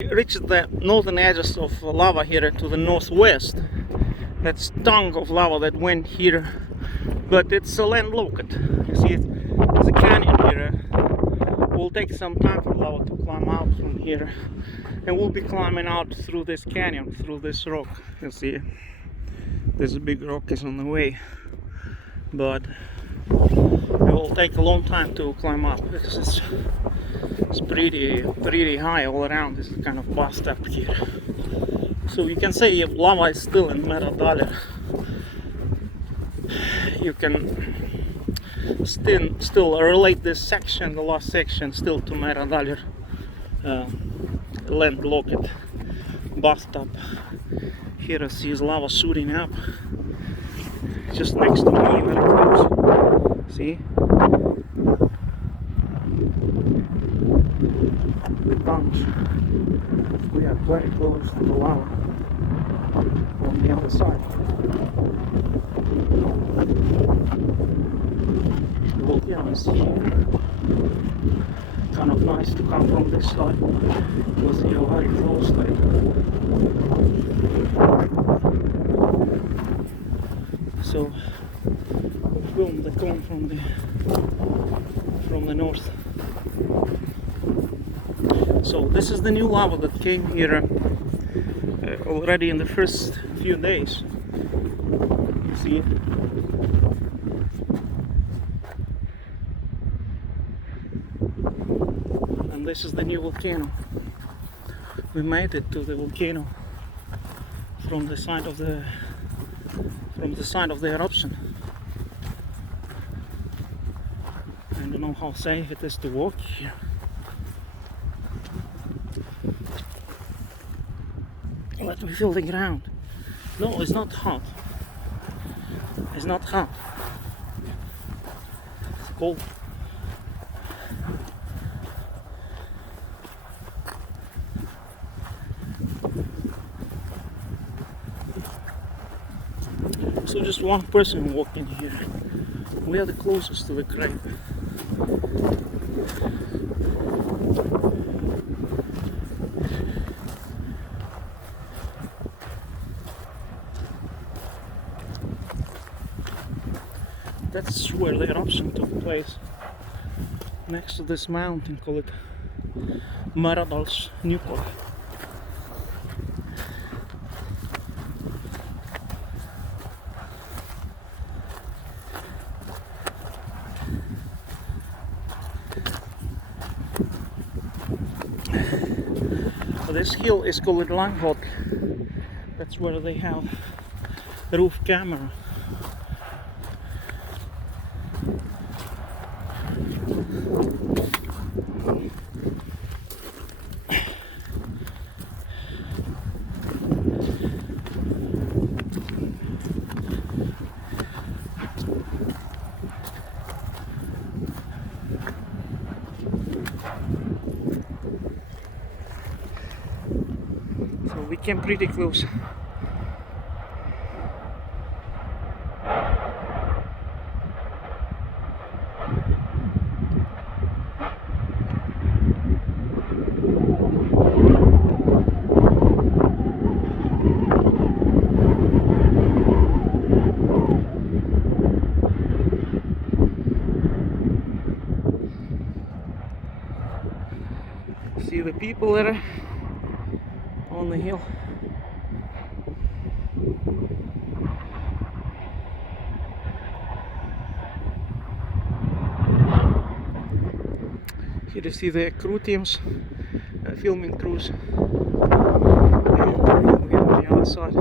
Reached the northern edges of lava here to the northwest. That's tongue of lava that went here, but it's landlocked. You see it's a canyon here. Will take some time for lava to climb out from here, and we'll be climbing out through this canyon, through this rock. You see there's a big rock is on the way, but it will take a long time to climb up because it's pretty high all around. This is kind of bust up here, so you can say lava is still in Meradalir. You can still relate this section, the last section, still to Meradalir landlocked bust up. Here I see lava shooting up just next to me, very close. See? The bunch. We are very close to the lava on the other side. The volcano is here. Kind of nice to come from this side because you're very close to it. So we film the cone from the north. So this is the new lava that came here already in the first few days. You see it? And this is the new volcano. We made it to the volcano from the side of the eruption. I don't know how safe it is to walk here. Let me feel the ground. No, it's not hot. It's not hot. It's cold. So just one person walking here. We are the closest to the crater. That's where the eruption took place, next to this mountain called Meradalir. This hill is called Langhot. That's where they have roof camera. So we came pretty close. See the people there on the hill. Here you see the crew teams, filming crews, and we have on the other side.